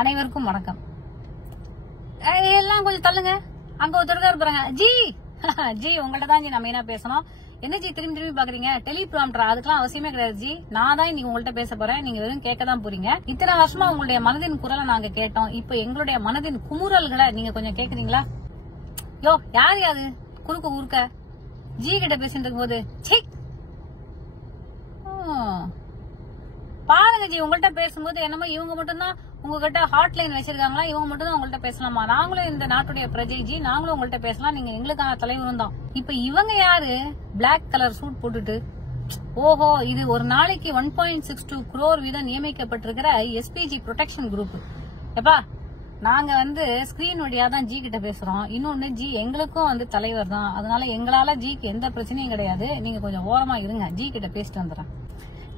அனைவருக்கும் வணக்கம். எல்லாம் கொஞ்சம் தள்ளுங்க. அங்க ஒருத்தர் இருப்பாங்க. ஜி ஜி உங்கள்ட்ட தான் ஜி நம்ம என்ன பேசணும். என்ன ஜி திரும்பி திரும்பி பாக்குறீங்க? டெலிபிராம்டர் அதுக்கெல்லாம் அவசியமே கிடையாது ஜி. நான் தான் இன்னைக்கு உங்கள்ட்ட பேச போறேன். நீங்க வெறும் கேட்க தான் போறீங்க. இத்தனை வருஷமா உங்களுடைய மனதின் குரலை நாங்க கேட்டோம். இப்ப எங்களுடைய மனதின் குமுறல்களை நீங்க கொஞ்சம் கேக்குறீங்களா? யோ யார் யாது குறுக்க ஊருக்க ஜி கிட்ட பேசிட்டு இருக்கும் போது பாருங்க ஜி. உங்கள்ட்ட பேசும்போது என்னமோ இவங்க மட்டும்தான் உங்ககிட்ட ஹாட்லைன் வச்சிருக்காங்களா, இவங்க மட்டும் தான் உங்கள்ட்ட பேசலாமா? நாங்களும் இந்த நாட்டுடைய பிரஜை ஜி, நாங்களும் உங்கள்ட்ட பேசலாம். நீங்க எங்களுக்கான தலைவரும் தான். இப்ப இவங்க யாரு? பிளாக் கலர் சூட் போட்டுட்டு ஓஹோ இது ஒரு நாளைக்கு 1.62 crore வீதம் நியமிக்கப்பட்டிருக்கிற எஸ்பிஜி ப்ரொடெக்ஷன் குரூப். எப்பா நாங்க ஸ்கிரீன் வழியா தான் ஜி கிட்ட பேசுறோம். இன்னொன்னு ஜி எங்களுக்கும் தலைவர் தான். அதனால எங்களால ஜிக்கு எந்த பிரச்சனையும் கிடையாது. நீங்க கொஞ்சம் ஓரமா இருங்க. ஜி கிட்ட பேசிட்டு வந்துடுறேன்.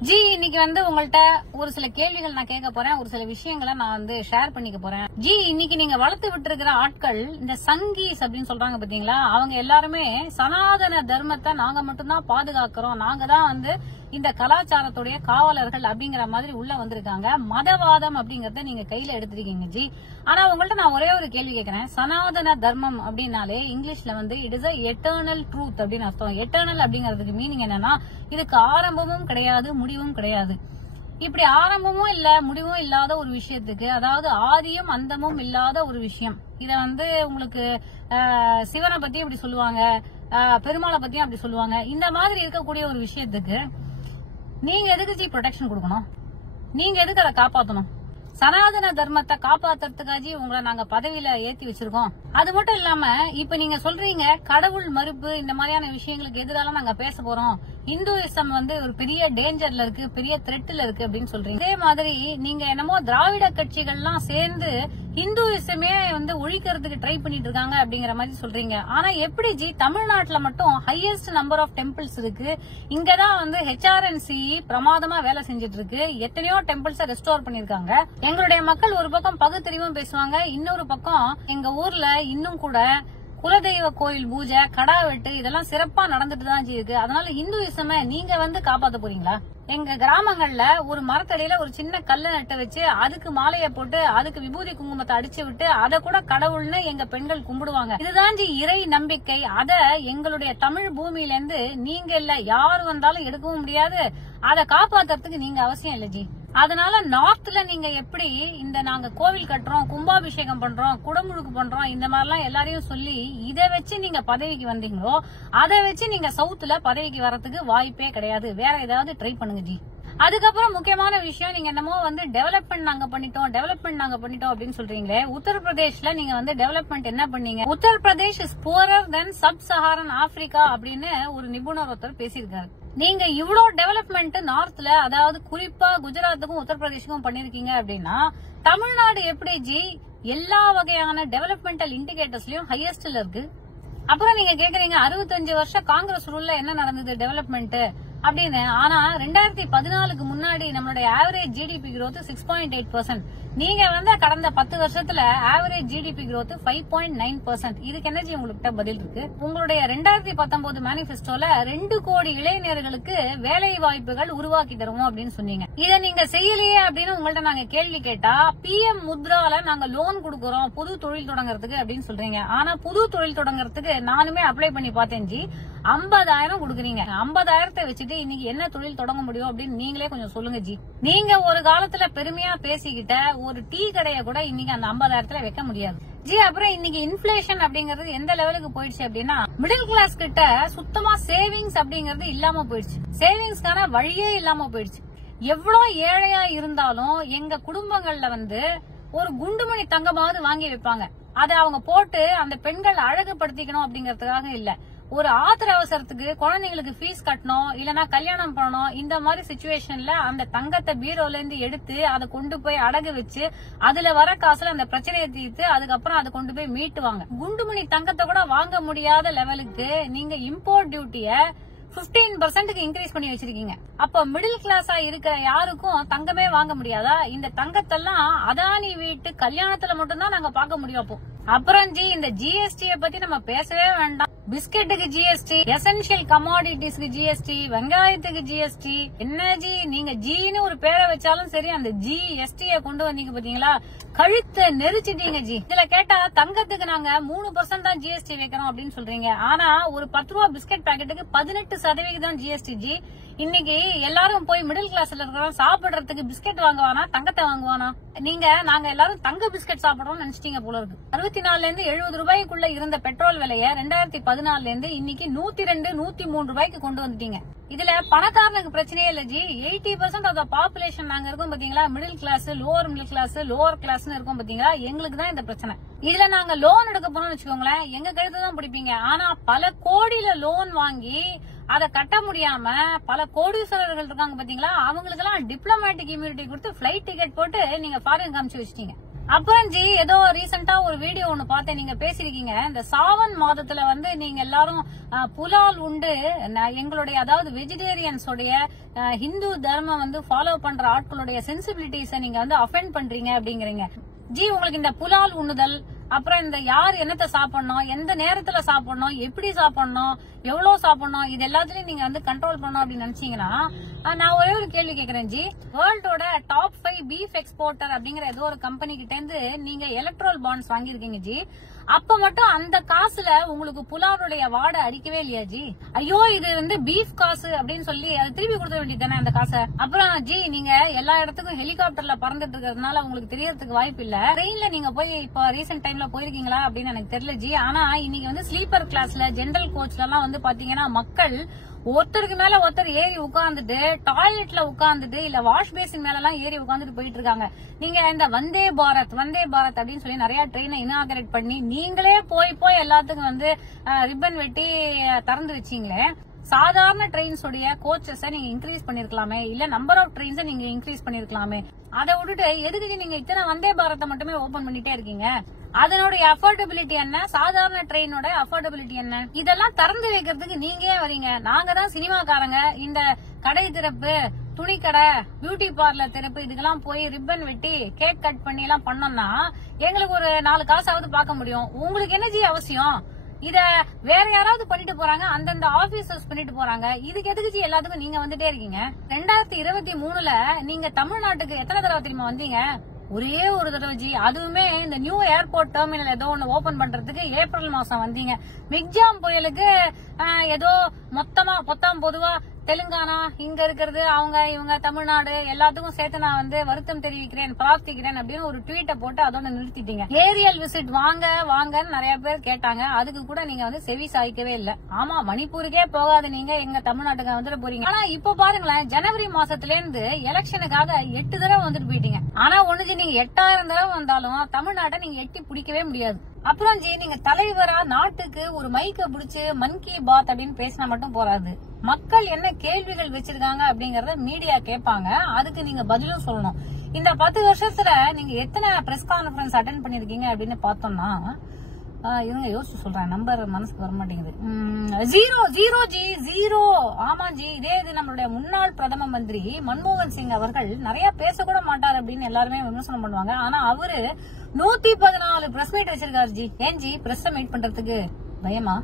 ஜி இன்னைக்கு உங்கள்ட்ட ஒரு சில கேள்விகள் நான் கேட்க போறேன். ஒரு சில விஷயங்களை நான் ஷேர் பண்ணிக்க போறேன். ஜி இன்னைக்கு நீங்க வளர்த்து விட்டு இருக்கிற ஆட்கள் இந்த சங்கீஸ் அப்படின்னு சொல்றாங்க பாத்தீங்களா, அவங்க எல்லாருமே சனாதன தர்மத்தை நாங்க மட்டும்தான் பாதுகாக்கிறோம், நாங்க தான் இந்த கலாச்சாரத்துடைய காவலர்கள் அப்படிங்கிற மாதிரி உள்ள வந்திருக்காங்க. மதவாதம் அப்படிங்கறத நீங்க கையில எடுத்திருக்கீங்க ஜி. ஆனா உங்கள்ட்ட நான் ஒரே ஒரு கேள்வி கேட்கிறேன். சனாதன தர்மம் அப்படின்னாலே இங்கிலீஷ்ல இட் இஸ் எட்டர்னல் ட்ரூத் அப்படின்னு அர்த்தம். எட்டர்னல் அப்படிங்கறதுக்கு மீனிங் என்னன்னா இதுக்கு ஆரம்பமும் கிடையாது, முடிவும் கிடையாது. இப்படி ஆரம்பமும் இல்ல முடிவும் இல்லாத ஒரு விஷயத்துக்கு, அதாவது ஆதியும் அந்தமும் இல்லாத ஒரு விஷயம், இத உங்களுக்கு சிவனை பத்தி அப்படி சொல்லுவாங்க, பெருமாளை பத்தியும் அப்படி சொல்லுவாங்க. இந்த மாதிரி இருக்கக்கூடிய ஒரு விஷயத்துக்கு நீங்க எதுக்கு ஜி ப்ரொடெக்ஷன் கொடுக்கணும்? நீங்க எதுக்கு அதை காப்பாத்தணும்? சனாதன தர்மத்தை காப்பாத்துறதுக்காக உங்களை நாங்க பதவியில ஏத்தி வச்சிருக்கோம். அது மட்டும் இல்லாம இப்ப நீங்க சொல்றீங்க கடவுள் மறுப்பு இந்த மாதிரியான விஷயங்களுக்கு எதிரால நாங்க பேச போறோம், இந்துயிசம் ஒரு பெரிய டேஞ்சர்ல இருக்கு, பெரிய த்ரெட்ல இருக்கு அப்படின்னு சொல்றீங்க. அதே மாதிரி நீங்க என்னமோ திராவிட கட்சிகள்லாம் சேர்ந்து இந்துயிசமே ஒழிக்கிறதுக்கு ட்ரை பண்ணிட்டு இருக்காங்க அப்படிங்கிற மாதிரி சொல்றீங்க. ஆனா எப்படி ஜி தமிழ்நாட்டுல மட்டும் ஹையஸ்ட் நம்பர் ஆஃப் டெம்பிள்ஸ் இருக்கு, இங்கதான் HRNC பிரமாதமா வேலை செஞ்சிட்டு இருக்கு, எத்தனையோ டெம்பிள்ஸ ரெஸ்டோர் பண்ணிருக்காங்க. எங்களுடைய மக்கள் ஒரு பக்கம் பகுத்தறிவும் பேசுவாங்க, இன்னொரு பக்கம் எங்க ஊர்ல இன்னும் கூட குலதெய்வ கோயில் பூஜை, கடா வெட்டு இதெல்லாம் சிறப்பா நடந்துட்டு தான் இருக்கு. அதனால இந்துயிசம நீங்க காப்பாத்த போறீங்களா? எங்க கிராமங்கள்ல ஒரு மரத்தடியில ஒரு சின்ன கல்ல நட்டு வச்சு அதுக்கு மாலையை போட்டு அதுக்கு விபூதி குங்குமத்தை அடிச்சு விட்டு அதை கூட கடவுள்னு எங்க பெண்கள் கும்பிடுவாங்க. இதுதான் ஜி இறை நம்பிக்கை. அத எங்களுடைய தமிழ் பூமியில இருந்து நீங்க இல்ல யாரு வந்தாலும் எடுக்கவும் முடியாது. அதை காப்பாத்துறதுக்கு நீங்க அவசியம் இல்ல ஜி. அதனால நார்த்ல நீங்க எப்படி நாங்க கோவில் கட்டுறோம், கும்பாபிஷேகம் பண்றோம், குடமுழுக்கு பண்றோம், இந்த மாதிரிலாம் எல்லாரையும் சொல்லி இதை வச்சு நீங்க பதவிக்கு வந்தீங்களோ அதை வச்சு நீங்க சவுத்துல பதவிக்கு வரதுக்கு வாய்ப்பே கிடையாது. வேற ஏதாவது ட்ரை பண்ணுங்க ஜி. அதுக்கப்புறம் முக்கியமான விஷயம், நீங்க என்னமோ டெவலப்மெண்ட் நாங்க பண்ணிட்டோம் அப்படின்னு சொல்றீங்களே. உத்தரப்பிரதேஷ்ல நீங்க டெவலப்மெண்ட் என்ன பண்ணீங்க? Uttar Pradesh is poorer then sub Saharan Africa அப்படின்னு ஒரு நிபுணர் ஒருத்தர் பேசியிருக்காரு. நீங்க இவ்வளவு டெவலப்மெண்ட் நார்த்ல, அதாவது குறிப்பா குஜராத்துக்கும் உத்தரப்பிரதேஷுக்கும் பண்ணிருக்கீங்க அப்படின்னா தமிழ்நாடு எப்படி ஜி எல்லா வகையான டெவலப்மெண்டல் இண்டிகேட்டர்ஸ்லயும் ஹையஸ்ட்ல இருக்கு? அப்புறம் நீங்க கேக்குறீங்க 65 வருஷம் காங்கிரஸ் ரூல்ல என்ன நடந்தது டெவலப்மெண்ட் அப்படின்னு. ஆனா 2014க்கு முன்னாடி நம்மளுடைய ஆவரேஜ் ஜிடிபி growth 6.8%. நீங்க கடந்த 10 வருஷத்துல ஆவரேஜ் ஜிடிபி growth 5.9%. இதுக்கு என்ன உங்கள்கிட்ட பதில் இருக்கு? உங்களுடைய 2019 மேனிபெஸ்டோல 2 கோடி இளைஞர்களுக்கு வேலை வாய்ப்புகள் உருவாக்கி தருவோம் அப்படின்னு சொன்னீங்க. இதை நீங்க செய்யலையே அப்படின்னு உங்கள்ட்ட நாங்க கேள்வி கேட்டா PM முத்ரால நாங்க லோன் கொடுக்கறோம் புது தொழில் தொடங்குறதுக்கு அப்படின்னு சொல்றீங்க. ஆனா புது தொழில் தொடங்குறதுக்கு நானுமே அப்ளை பண்ணி பார்த்தேன் ஜி. 50,000 கொடுக்குறீங்க. 50,000 வச்சுட்டு இன்னைக்கு என்ன தொழில் தொடங்க முடியும் அப்படின்னு நீங்களே கொஞ்சம் சொல்லுங்க ஜி. நீங்க ஒரு காலத்துல பெருமையா பேசிக்கிட்ட ஒரு டீ கடையை கூட இன்னைக்கு அந்த 50,000 வைக்க முடியாது ஜி. அப்புறம் இன்னைக்கு இன்ஃபிளேஷன் அப்படிங்கறது எந்த லெவலுக்கு போயிடுச்சு அப்படின்னா மிடில் கிளாஸ் கிட்ட சுத்தமா சேவிங்ஸ் அப்படிங்கறது இல்லாம போயிடுச்சு. சேவிங்ஸ்க்கான வழியே இல்லாம போயிடுச்சு. எவ்வளவு ஏழையா இருந்தாலும் எங்க குடும்பங்கள்ல ஒரு குண்டுமணி தங்கமாவது வாங்கி வைப்பாங்க. அதை அவங்க போட்டு அந்த பெண்கள் அழகுபடுத்திக்கணும் அப்படிங்கறதுக்காக இல்ல, ஒரு ஆத்திர அவசரத்துக்கு குழந்தைங்களுக்கு ஃபீஸ் கட்டணும், இல்லனா கல்யாணம் பண்ணணும், இந்த மாதிரி சிச்சுவேஷன்ல அந்த தங்கத்தை பீரோல இருந்து எடுத்து அதை கொண்டு போய் அடகு வச்சு அதுல வர காசுல அந்த பிரச்சனையை தீர்த்து அதுக்கப்புறம் அதை கொண்டு போய் மீட்டுவாங்க. குண்டுமணி தங்கத்தை கூட வாங்க முடியாத லெவலுக்கு நீங்க இம்போர்ட் டியூட்டிய 15% இன்க்ரீஸ் பண்ணி வச்சிருக்கீங்க. அப்ப மிடில் கிளாஸா இருக்கிற யாருக்கும் தங்கமே வாங்க முடியாதா? இந்த தங்கத்தெல்லாம் அதானி வீட்டு கல்யாணத்துல மட்டும்தான் நாங்க பார்க்க முடியும். அப்புறம் ஜி இந்த GST பத்தி நம்ம பேசவே வேண்டாம். பிஸ்கெட்டுக்கு ஜிஎஸ்டி, எசென்சியல் கமாடிட்டிஸ்க்கு ஜிஎஸ்டி, வெங்காயத்துக்கு ஜிஎஸ்டி. என்ன ஜி நீங்க ஜின்னு ஒரு பேரை வச்சாலும் சரி, அந்த ஜிஎஸ்டிய கொண்டு வந்தீங்க பாத்தீங்களா, கழுத்தை நெரிச்சிட்டீங்க ஜி. இதுல கேட்டா தங்கத்துக்கு நாங்க 3% தான் ஜிஎஸ்டி வைக்கிறோம் அப்படின்னு சொல்றீங்க. ஆனா ஒரு 10 ரூபா பிஸ்கெட் பாக்கெட்டுக்கு 18% ஜிஎஸ்டி ஜி. இன்னைக்கு எல்லாரும் போய் மிடில் கிளாஸ்ல இருக்கிறோம், சாப்பிடுறதுக்கு பிஸ்கெட் வாங்குவானா தங்கத்தை வாங்குவானா? நாங்க எல்லாரும் தங்க பிஸ்கெட் சாப்பிடுறோம் நினைச்சிட்டீங்க போல இருக்கு. 64 இருந்து 70 ரூபாய்க்குள்ள இருந்த பெட்ரோல் விலைய 2014 இருந்து இன்னைக்கு 102, 103 ரூபாய்க்கு கொண்டு வந்துட்டீங்க. இதுல பணக்காரனுக்கு பிரச்சனையே இல்ல ஜி. 80% ஆஃப் த பாப்புலேஷன் நாங்க இருக்கோம் பாத்தீங்களா, middle class, lower middle class, lower கிளாஸ்னு இருக்கோம் பாத்தீங்களா, எங்களுக்கு தான் இந்த பிரச்சனை. இதுல நாங்க லோன் எடுக்க போனோம்னு வச்சுக்கோங்களேன், எங்க கழுத்து தான் பிடிப்பீங்க. ஆனா பல கோடியில லோன் வாங்கி அதை கட்ட முடியாம பல கோடீஸ்வரர்கள் இருக்காங்க பாத்தீங்களா, அவங்களுக்கு எல்லாம் டிப்ளமேட்டிக் இம்யூனிட்டி கொடுத்து பிளைட் டிக்கெட் போட்டு நீங்க ஃபாரின் காமிச்சு வச்சிட்டீங்க. அப்புறம் ஜி ஏதோ ரீசெண்டா ஒரு வீடியோ ஒண்ணு பார்த்தேன், நீங்க பேசிருக்கீங்க இந்த சாவன் மாதத்துல வந்து நீங்க எல்லாரும் புலால் உண்டு, எங்களுடைய அதாவது வெஜிடேரியன்ஸ் உடைய ஹிந்து தர்மம் வந்து ஃபாலோ பண்ற ஆட்களுடைய சென்சிபிலிட்டிஸ நீங்க வந்து அஃபெண்ட் பண்றீங்க அப்படிங்கறீங்க ஜி. உங்களுக்கு இந்த புலால் உண்ணுதல், அப்புறம் இந்த யார் என்னத்தை சாப்பிடணும், எந்த நேரத்துல சாப்பிடணும், எப்படி சாப்பிடணும், எவ்வளவு சாப்பிடணும், இது எல்லாத்துலயும் நீங்க வந்து கண்ட்ரோல் பண்ணணும் அப்படின்னு நினைச்சீங்கன்னா, நான் ஒரே ஒரு கேள்வி கேக்குறேன் ஜி. வேர்ல்டோட டாப் 5 பீஃப் எக்ஸ்போர்ட்டர் அப்படிங்கிற ஏதோ ஒரு கம்பெனி கிட்ட இருந்து நீங்க எலக்ட்ரல் பாண்ட்ஸ் வாங்கிருக்கீங்க ஜி. அப்ப மட்டும் அந்த காசுல உங்களுக்கு புலாவுடைய வாடை அடிக்கவே இல்லையா ஜி? ஐயோ இது வந்து பீஃப் காசு அப்படின்னு சொல்லி அதை திருப்பி கொடுக்க வேண்டியதானே அந்த காசை. அப்புறம் ஜி நீங்க எல்லா இடத்துக்கும் ஹெலிகாப்டர்ல பறந்துட்டு இருக்கிறதுனால உங்களுக்கு தெரியறதுக்கு வாய்ப்பு இல்ல. ட்ரெயின்ல நீங்க போய் இப்ப ரீசெண்ட் டைம்ல போயிருக்கீங்களா அப்படின்னு எனக்கு தெரியல ஜி. ஆனா இன்னைக்கு வந்து ஸ்லீப்பர் கிளாஸ்ல, ஜெனரல் கோச்ல எல்லாம் வந்து பாத்தீங்கன்னா மக்கள் ஒருத்தருக்கு மேல ஒருத்தர் ஏறி உட்கார்ந்துட்டு, டாய்லெட்ல உட்கார்ந்துட்டு, இல்ல வாஷ் பேசின் மேல எல்லாம் ஏறி உட்கார்ந்துட்டு போயிட்டு இருக்காங்க. நீங்க இந்த வந்தே பாரத் அப்படின்னு சொல்லி நிறைய ட்ரெயினை இனாகரேட் பண்ணி நீங்களே போய் எல்லாத்துக்கும் வந்து ரிப்பன் வெட்டி திறந்து வச்சீங்களே. சாதாரண ட்ரெயின்ஸ் உடைய கோச்சஸ நீங்க இன்க்ரீஸ் பண்ணிருக்கலாமே, இல்ல நம்பர் ஆஃப் ட்ரெயின்ஸ நீங்க இன்க்ரீஸ் பண்ணிருக்கலாமே. அதை விட்டுட்டு எதுக்கு நீங்க இத்தனை வந்தே பாரத்தை மட்டுமே ஓபன் பண்ணிட்டே இருக்கீங்க? அதனுடைய அஃபோர்டபிலிட்டி என்ன, சாதாரண ட்ரெயினோட அஃபோர்டபிலிட்டி என்ன, இதெல்லாம் திறந்து வைக்கிறதுக்கு நீங்க ஏன் வரீங்க? நாங்க தான் சினிமாக்காரங்க இந்த கடை திறப்பு, துணிக்கடை, பியூட்டி பார்லர் திறப்பு, இதுக்கெல்லாம் போய் ரிப்பன் வெட்டி கேக் கட் பண்ணி எல்லாம் பண்ணோம்னா எங்களுக்கு ஒரு 4 காசாவது பார்க்க முடியும். உங்களுக்கு என்ன ஜி அவசியம்? இத வேற யாராவது பண்ணிட்டு போறாங்க, அந்தந்த ஆபீசர்ஸ் பண்ணிட்டு போறாங்க. இதுக்கு எதுக்கு எல்லாத்துக்கும் நீங்க வந்துட்டே இருக்கீங்க? 2023ல நீங்க தமிழ்நாட்டுக்கு எத்தனை தடவை தெரியுமா வந்தீங்க? ஒரே ஒரு தடவை ஜி. அதுவுமே இந்த நியூ ஏர்போர்ட் டெர்மினல் ஏதோ ஒண்ணு ஓபன் பண்றதுக்கு ஏப்ரல் மாசம் வந்தீங்க. மிக்ஜாம் புயலுக்கு ஏதோ மொத்தமா பொதுவா தெலுங்கானா இங்க இருக்கிறது அவங்க இவங்க தமிழ்நாடு எல்லாத்துக்கும் சேர்த்து நான் வந்து வருத்தம் தெரிவிக்கிறேன், பிரார்த்திக்கிறேன் அப்படின்னு ஒரு ட்வீட்டை போட்டு அதோட நிறுத்திட்டீங்க. ஏரியல் விசிட் வாங்கன்னு நிறைய பேர் கேட்டாங்க, அதுக்கு கூட நீங்க வந்து செவி சாய்க்கவே இல்ல. ஆமா மணிப்பூருக்கே போகாத நீங்க எங்க தமிழ்நாட்டுக்கு வந்துட்டு போறீங்க. ஆனா இப்ப பாருங்களேன், ஜனவரி மாசத்துல இருந்து எலெக்ஷனுக்காக 8 தடவை வந்துட்டு போயிட்டீங்க. ஆனா ஒண்ணுக்கு நீங்க 8000 தடவை வந்தாலும் தமிழ்நாட்டை நீங்க எட்டி பிடிக்கவே முடியாது. அப்புறம் ஜி நீங்க தலைவரா நாட்டுக்கு ஒரு மைக்க பிடிச்சு மன் கி பாத் அப்படின்னு பேசினா மட்டும் போறாது. மக்கள் என்ன கேள்விகள் வச்சிருக்காங்க அப்படிங்கறத மீடியா கேட்பாங்க, அதுக்கு நீங்க பதிலும் சொல்லணும். இந்த 10 வருஷத்துல நீங்க எத்தனை பிரஸ் கான்பரன்ஸ் அட்டென்ட் பண்ணிருக்கீங்க அப்படின்னு பார்த்தோம்னா, இவங்க யோசிச்சு சொல்றேன், நம்பர் மனசுக்கு வர மாட்டேங்குது. 0 ஆமா ஜி. இதே இது நம்மளுடைய முன்னாள் பிரதம மந்திரி மன்மோகன் சிங் அவர்கள் நிறைய பேசக்கூட மாட்டார் அப்படின்னு எல்லாருமே விமர்சனம் பண்ணுவாங்க. ஆனா அவரு 114 பிரஸ் மீட் வச்சிருக்காரு ஜி. ஏன் ஜி பிரஸ் மீட் பண்றதுக்கு பயமா?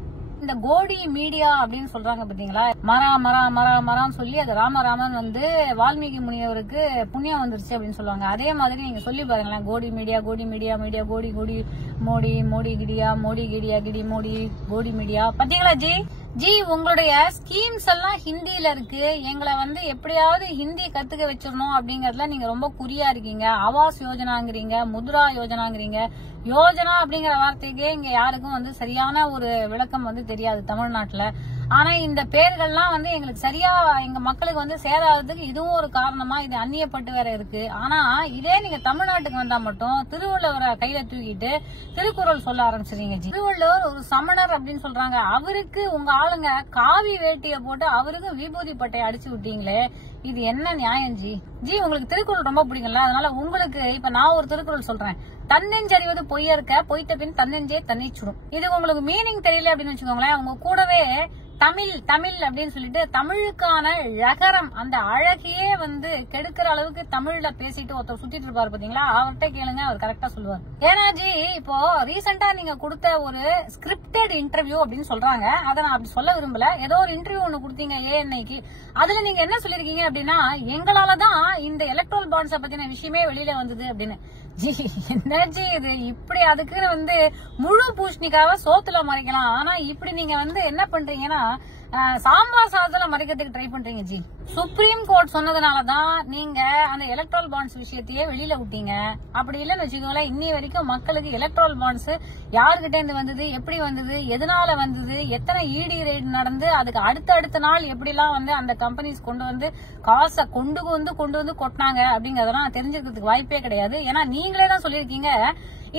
இந்த கோடி மீடியா அப்படின்னு சொல்றாங்க பாத்தீங்களா, மரான்னு சொல்லி அது ராமன் வந்து வால்மீகி முனியவருக்கு புண்ணியம் வந்துருச்சு அப்படின்னு சொல்லுவாங்க. அதே மாதிரி நீங்க சொல்லி பாருங்களேன், கோடி மீடியா மோடி கிடியா கோடி மீடியா. பாத்தீங்களா ஜி உங்களுடைய ஸ்கீம்ஸ் எல்லாம் ஹிந்தியில இருக்கு. எங்களை வந்து எப்படியாவது ஹிந்தி கத்துக்க வச்சிடணும் அப்படிங்கறதுல நீங்க ரொம்ப குறியா இருக்கீங்க. ஆவாஸ் யோஜனாங்கிறீங்க, முத்ரா யோஜனாங்கிறீங்க. யோஜனா அப்படிங்கிற வார்த்தைக்கே இங்க யாருக்கும் வந்து சரியான ஒரு விளக்கம் வந்து தெரியாது தமிழ்நாட்டுல. ஆனா இந்த பேர்கள்லாம் வந்து எங்களுக்கு சரியா எங்க மக்களுக்கு வந்து சேராததுக்கு இதுவும் ஒரு காரணமா இது அந்நியப்பட்டு வேற இருக்கு. ஆனா இதே நீங்க தமிழ்நாட்டுக்கு வந்தா மட்டும் திருவள்ளுவரை கையில தூக்கிட்டு திருக்குறள் சொல்ல ஆரம்பிச்சிருக்கீங்க ஜி. திருவள்ளுவர் ஒரு சமணர் அப்படின்னு சொல்றாங்க, அவருக்கு உங்க ஆளுங்க காவி வேட்டிய போட்டு அவருக்கு விபூதி பட்டையை அடிச்சு விட்டீங்களே, இது என்ன நியாயம் ஜி? ஜி உங்களுக்கு திருக்குறள் ரொம்ப பிடிக்கும்ல, அதனால உங்களுக்கு இப்ப நான் ஒரு திருக்குறள் சொல்றேன். தன்னெஞ்சறிவது பொய்யற்க, பொய்த்த பின் தன்னெஞ்சே தன்னை சுடும். இது உங்களுக்கு மீனிங் தெரியல அப்படின்னு வச்சுக்கோங்களேன், உங்க கூடவே தமிழ் தமிழ் அப்படின்னு சொல்லிட்டு தமிழுக்கான ழகரம் அந்த அழகையே கெடுக்கிற அளவுக்கு தமிழ்ல பேசிட்டு ஒருத்தர் சுத்திட்டு இருப்பாரு பாத்தீங்களா, அவர்கிட்ட கேளுங்க, அவர் கரெக்டா சொல்லுவார். ஏன்னா ஜி இப்போ ரீசெண்டா நீங்க கொடுத்த ஒரு ஸ்கிரிப்டட் இன்டர்வியூ அப்படின்னு சொல்றாங்க, அதை நான் அப்படி சொல்ல விரும்பல. ஏதோ ஒரு இன்டர்வியூ ஒண்ணு கொடுத்தீங்க ஏஎன்ஐக்கு, அதுல நீங்க என்ன சொல்லிருக்கீங்க அப்படின்னா, எங்களாலதான் இந்த எலக்ட்ரல் பாண்ட்ஸ பத்தின விஷயமே வெளியில வந்தது அப்படின்னு. ஜி என்னஜி இது இப்படி அதுக்குன்னு முழு பூஷணிக்காக சோத்துல மறைக்கலாம், ஆனா இப்படி நீங்க என்ன பண்றீங்கன்னா சாம்பார் சாதத்துல மறைக்கிறதுக்கு ட்ரை பண்றீங்க ஜி. சுப்ரீம் கோர்ட் சொன்னதுனாலதான் நீங்க அந்த எலக்ட்ரல் பாண்ட்ஸ் விஷயத்தையே வெளியில விட்டீங்க. அப்படி இல்லன்னு வச்சுக்கோங்களேன், இன்னி வரைக்கும் மக்களுக்கு எலக்ட்ரல் பாண்ட்ஸ் யாருகிட்ட இருந்து வந்தது, எப்படி வந்தது, எதனால வந்தது, எத்தனை இடி ரெய்டு நடந்து அதுக்கு அடுத்த நாள் எப்படி எல்லாம் அந்த கம்பெனிஸ் கொண்டு காசை கொண்டு வந்து கொட்டினாங்க அப்படிங்கறதெல்லாம் தெரிஞ்சுக்கிறதுக்கு வாய்ப்பே கிடையாது. ஏன்னா நீங்களே தான் சொல்லியிருக்கீங்க,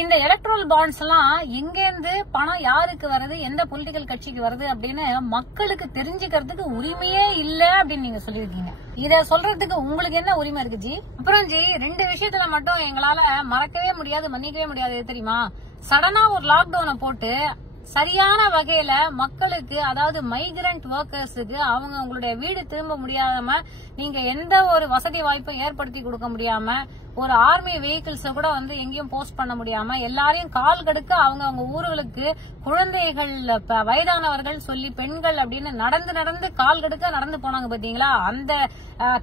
இந்த எலக்ட்ரல் பாண்ட்ஸ் எல்லாம் எங்க இருந்து பணம் யாருக்கு வருது, எந்த பொலிட்டிக்கல் கட்சிக்கு வருது அப்படின்னு மக்களுக்கு தெரிஞ்சுக்கிறதுக்கு உரிமையே இல்ல அப்படின்னு நீங்க சொல்லிருக்கீங்க. இத சொல்றதுக்கு உங்களுக்கு என்ன உரிமை இருக்கு ஜி? அப்புறம் ஜி 2 விஷயத்துல மட்டும் எங்களால மறக்கவே முடியாது, மன்னிக்கவே முடியாது தெரியுமா. சடனா ஒரு லாக்டவுனை போட்டு சரியான வகையில மக்களுக்கு, அதாவது மைக்ரண்ட் ஒர்க்கர்ஸுக்கு அவங்க உங்களுடைய வீடு திரும்ப முடியாம, நீங்க எந்த ஒரு வசதி வாய்ப்பும் ஏற்படுத்தி கொடுக்க முடியாம, ஒரு ஆர்மி வெஹிக்கிள்ஸ கூட எங்கேயும் போஸ்ட் பண்ண முடியாம, எல்லாரையும் கால் கடுக்க அவங்க ஊர்களுக்கு குழந்தைகள், வயதானவர்கள் சொல்லி பெண்கள் அப்படின்னு நடந்து கால் கடுக்க நடந்து போனாங்க பாத்தீங்களா, அந்த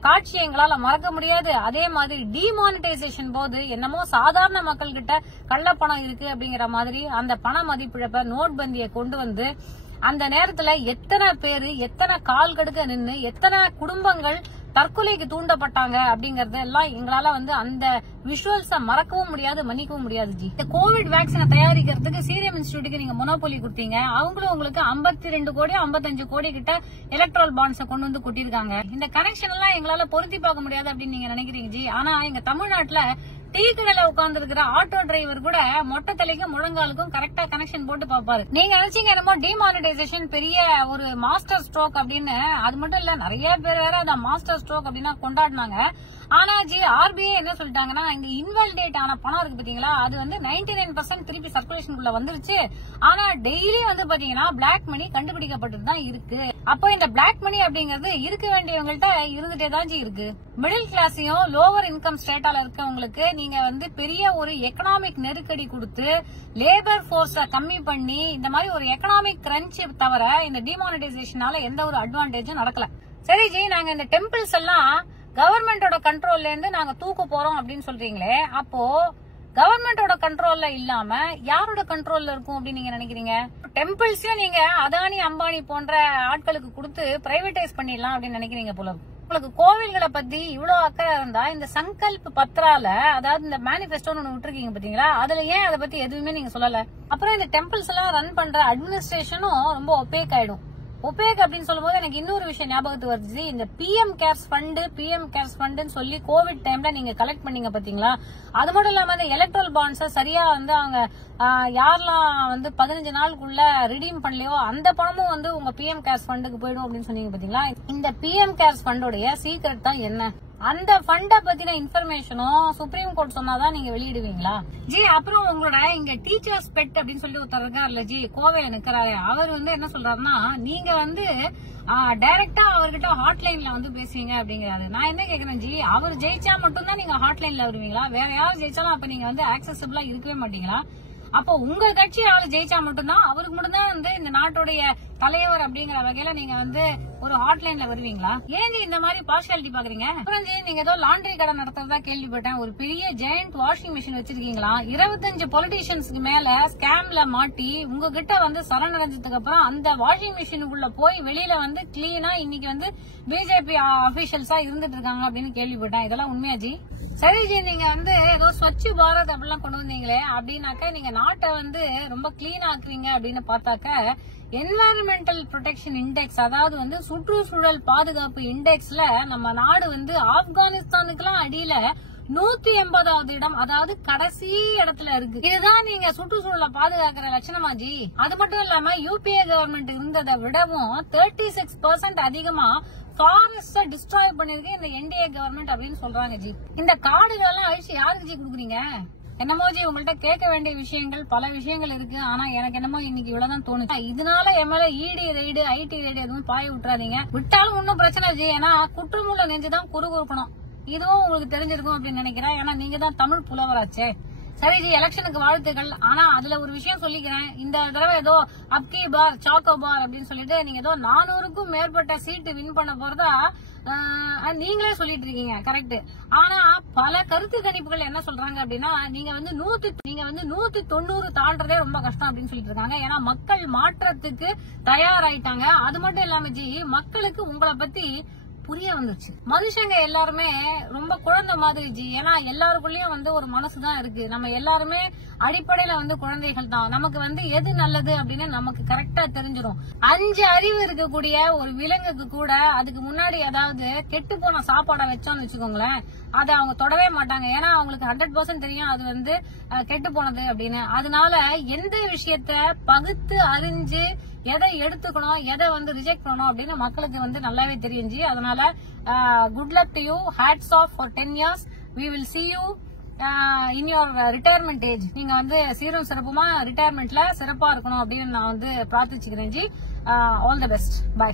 காட்சி எங்களால மறக்க முடியாது. அதே மாதிரி டிமானிட்டைசேஷன் போது என்னமோ சாதாரண மக்கள் கிட்ட கள்ளப்பணம் இருக்கு அப்படிங்கிற மாதிரி அந்த பண மதிப்பிழப்ப நோட்பந்தியை கொண்டு அந்த நேரத்துல எத்தனை பேரு, எத்தனை கால் கடுக்க நின்னு, எத்தனை குடும்பங்கள் தற்கொலைக்கு தூண்டப்பட்டாங்க அப்படிங்கறது எல்லாம் எங்களால அந்த விஷுவல்ஸ மறக்கவும் முடியாது, மன்னிக்கவும் முடியாது ஜி. இந்த கோவிட் வேக்சினை தயாரிக்கிறதுக்கு சீரம் இன்ஸ்டிடியூட்டுக்கு நீங்க மொனோபோலி கொடுத்தீங்க, அவங்களும் உங்களுக்கு 52 கோடி 55 கோடி கிட்ட எலக்ட்ரல் பாண்ட்ஸ கொண்டு கொட்டிருக்காங்க. இந்த கனெக்ஷன் எல்லாம் எங்களால பொருத்தி பார்க்க முடியாது அப்படின்னு நீங்க நினைக்கிறீங்க ஜி. ஆனா எங்க தமிழ்நாட்டுல டீ கடையில உட்கார்ந்து இருக்கிற ஆட்டோ டிரைவர் கூட மொட்டை தலைக்கும் முழங்காலுக்கும் கரெக்டா கனெக்ஷன் போட்டு பாப்பாரு. நீங்க நினைச்சீங்க என்னமோ டிமானிட்டைசேஷன் பெரிய ஒரு மாஸ்டர் ஸ்ட்ரோக் அப்படின்னு, அது மட்டும் இல்ல நிறைய பேர் வேற அந்த மாஸ்டர் ஸ்ட்ரோக் அப்படின்னா கொண்டாடினாங்க. ஆனா ஜி ஆர்பிஐ என்ன சொல்லிட்டாங்கன்னா, இங்க இன்வாலிடேட் ஆன பணம் இருக்கு பாத்தீங்களா, அது 99% திருப்பி சர்க்குலேஷனுக்குள்ள வந்துருச்சு. ஆனா டெய்லி பாத்தீங்கன்னா பிளாக் மணி கண்டுபிடிக்கப்பட்டு தான் இருக்கு. அப்போ இந்த பிளாக் மணி அப்படிங்கறது இருக்க வேண்டியவங்கள்ட்ட இருந்துட்டே தான் ஜி இருக்கு. மிடில் கிளாஸையும் லோவர் இன்கம் ஸ்டேட்டால இருக்கவங்களுக்கு நீங்க பெரிய ஒரு எக்கனாமிக் நெருக்கடி கொடுத்து லேபர் போர்ஸ கம்மி பண்ணி இந்த மாதிரி ஒரு எக்கனாமிக் கிரன்ச் தவிர இந்த டிமானிட்டைசேஷனால எந்த ஒரு அட்வான்டேஜும் நடக்கல. சரி ஜி, நாங்க இந்த டெம்பிள்ஸ் எல்லாம் கவர்மெண்டோட கண்ட்ரோல்ல இருந்து நாங்க தூக்க போறோம் அப்படின்னு சொல்றீங்களே, அப்போ கவர்மெண்டோட கண்ட்ரோல்ல இல்லாம யாரோட கண்ட்ரோல்ல இருக்கும் அப்படின்னு நீங்க நினைக்கிறீங்க? டெம்பிள்ஸையும் நீங்க அதானி அம்பானி போன்ற ஆட்களுக்கு கொடுத்து பிரைவேடைஸ் பண்ணிடலாம் அப்படின்னு நினைக்கிறீங்க போல. உங்களுக்கு கோவில்களை பத்தி இவ்வளவு அக்கறை இருந்தா இந்த சங்கல்ப் பத்ரால, அதாவது இந்த மேனிபெஸ்டோன்னு ஒண்ணு விட்டுருக்கீங்க பாத்தீங்களா, அதுல ஏன் அதை பத்தி எதுவுமே நீங்க சொல்லல? அப்புறம் இந்த டெம்பிள்ஸ் எல்லாம் ரன் பண்ற அட்மினிஸ்ட்ரேஷனும் ரொம்ப ஒபேக் ஆயிடும். ஒபேக் அப்படின்னு சொல்லும் போது எனக்கு இன்னொரு விஷயம் ஞாபகத்துக்கு வருது. இந்த பிஎம் கேர்ஸ் ஃபண்டுன்னு சொல்லி கோவிட் டைம்ல நீங்க கலெக்ட் பண்ணீங்க பாத்தீங்களா, அது மட்டும் இல்லாம இந்த எலக்ட்ரல் பாண்ட்ஸ சரியா அவங்க யாரெல்லாம் 15 நாளுக்குள்ள ரிடீம் பண்ணலையோ அந்த பணமும் உங்க பிஎம் கேர்ஸ் ஃபண்டுக்கு போயிடும் அப்படின்னு சொன்னீங்க பாத்தீங்களா. இந்த பிஎம் கேர்ஸ் ஃபண்டோடைய சீக்ரெட் தான் என்ன? அந்த ஃபண்ட பத்தின இன்ஃபர்மேஷனும் சுப்ரீம் கோர்ட் சொன்னாதான் நீங்க வெளியிடுவீங்களா ஜி? அப்புறம் உங்களோட இங்க டீச்சர்ஸ் பெட் அப்படின்னு சொல்லி ஒருத்தர் இருக்காருல்ல ஜி, கோவையில நிக்கிறாரு, அவர் என்ன சொல்றாருன்னா, நீங்க டைரக்டா அவர்கிட்ட ஹாட்லைன்ல பேசுவீங்க அப்படிங்கிறாரு. நான் என்ன கேக்குறேன் ஜி, அவர் ஜெயிச்சா மட்டும்தான் நீங்க ஹாட்லைன்ல வருவீங்களா? வேற யாரும் ஜெயிச்சாலும் அப்ப நீங்க ஆக்சசிபிளா இருக்கவே மாட்டீங்களா? அப்போ உங்க கட்சி ஆளு ஜெயிச்சா மட்டும்தான், அவருக்கு மட்டும்தான் இந்த நாட்டுடைய தலைவர் அப்படிங்கிற வகையில நீங்க ஒரு ஹாட்லைன்ல வருவீங்களா? ஏன் இந்த மாதிரி பார்ஷியாலிட்டி பாக்குறீங்க? அப்புறம் நீங்க ஏதோ லாண்டரி கடை நடத்துறதா கேள்விப்பட்டேன். ஒரு பெரிய ஜெயண்ட் வாஷிங் மிஷின் வச்சிருக்கீங்களா? 25 பொலிட்டீஷியன்ஸ்க்கு மேல ஸ்கேம்ல மாட்டி உங்ககிட்ட சரணடைஞ்சதுக்கு அப்புறம் அந்த வாஷிங் மிஷினுக்குள்ள போய் வெளியில கிளீனா இன்னைக்கு பிஜேபி அபிஷியல்ஸா இருந்துட்டு இருக்காங்க அப்படின்னு கேள்விப்பட்டேன். இதெல்லாம் உண்மையா ஜி? சரி ஜி, நீங்க ஏதோ ஸ்வச் பாரத் அப்படிலாம் கொண்டு வந்தீங்களே, அப்படின்னாக்க நீங்க நாட்டை ரொம்ப கிளீன் ஆக்குறீங்க அப்படின்னு பார்த்தாக்க என்வாயரன்மெண்டல் ப்ரொடெக்ஷன் இண்டெக்ஸ், அதாவது சுற்றுச்சூழல் பாதுகாப்பு இண்டெக்ஸ்ல நம்ம நாடு ஆப்கானிஸ்தானுக்குலாம் அடியில 180வது இடம், அதாவது கடைசி இடத்துல இருக்கு. இதுதான் நீங்க சுற்றுச்சூழலை பாதுகாக்கிற லட்சணமா ஜி? அது மட்டும் இல்லாம யூபிஏ கவர்மெண்ட் இருந்ததை விடவும் 36% அதிகமா ஃபாரஸ்ட டிஸ்ட்ராய் பண்ணிருக்கு இந்த என்டிஏ கவர்மெண்ட் அப்படின்னு சொல்றாங்க ஜி. இந்த காடுகள் எல்லாம் அழிச்சு யாருக்கு ஜி குடுக்குறீங்க? என்னமோ ஜி உங்கள்ட்ட கேட்க வேண்டிய விஷயங்கள் பல விஷயங்கள் இருக்கு. ஆனா எனக்கு என்னமோ இன்னைக்கு இவ்வளவுதான் தோணுச்சு. இதனால எம்எல்ஏ இடி ரைடு ஐடி ரைடு எதுவும் பாய விட்டுறாதீங்க. விட்டாலும் ஒன்னும் பிரச்சனை ஜி. ஏன்னா குற்றமுள்ள நெஞ்சுதான் குறுகுறுக்கணும். இதுவும் உங்களுக்கு தெரிஞ்சிருக்கும் அப்படின்னு நினைக்கிறேன். ஏன்னா நீங்க தான் தமிழ் புலவராச்சே. சரி ஜி, எலெக்ஷனுக்கு வாழ்த்துக்கள். ஆனா அதுல ஒரு விஷயம் சொல்லிக்கிறேன். இந்த தடவை ஏதோ அப்கி பார் சாக்கோ பார் அப்படின்னு சொல்லிட்டு நீங்க ஏதோ 400க்கும் மேற்பட்ட சீட்டு வின் பண்ண போறதா நீங்களே சொல்லிட்டு இருக்கீங்க. கரெக்ட். ஆனா பல கருத்து கணிப்புகள் என்ன சொல்றாங்க அப்படின்னா நீங்க வந்து 190 தாண்டறதே ரொம்ப கஷ்டம் அப்படின்னு சொல்லிட்டு இருக்காங்க. ஏன்னா மக்கள் மாற்றத்துக்கு தயாராயிட்டாங்க. அது மட்டும் இல்லாம ஜி, மக்களுக்கு உங்களை பத்தி புரிய வந்துச்சு. மனுஷங்க எல்லாருமே ரொம்ப குழந்தை மாதிரி ஜி. ஏன்னா எல்லாருக்குள்ளயும் வந்து ஒரு மனசுதான் இருக்கு. நம்ம எல்லாருமே அடிப்படையில வந்து குழந்தைகள் தான். நமக்கு வந்து எது நல்லது அப்படின்னு நமக்கு கரெக்டா தெரிஞ்சிடும். 5 அறிவு இருக்கக்கூடிய ஒரு விலங்குக்கு கூட அதுக்கு முன்னாடி அதாவது கெட்டு போன சாப்பாடை வச்சோம்னு வச்சுக்கோங்களேன், அதை அவங்க தொடவே மாட்டாங்க. ஏன்னா அவங்களுக்கு 100% தெரியும் அது வந்து கெட்டு போனது அப்படின்னு. அதனால எந்த விஷயத்த பகுத்து அறிஞ்சு எதை எடுத்துக்கணும் எதை வந்து ரிஜெக்ட் பண்ணணும் அப்படின்னு மக்களுக்கு வந்து நல்லாவே தெரிஞ்சு. அதனால good luck to you. Hats off for 10 years. we will see you in your retirement age. நீங்க வந்து சீரும் சிறப்புமா ரிட்டையர்மெண்ட்ல சிறப்பா இருக்கணும் அப்படின்னு நான் வந்து பிரார்த்திச்சுக்கிறேன் ji. All the best. By.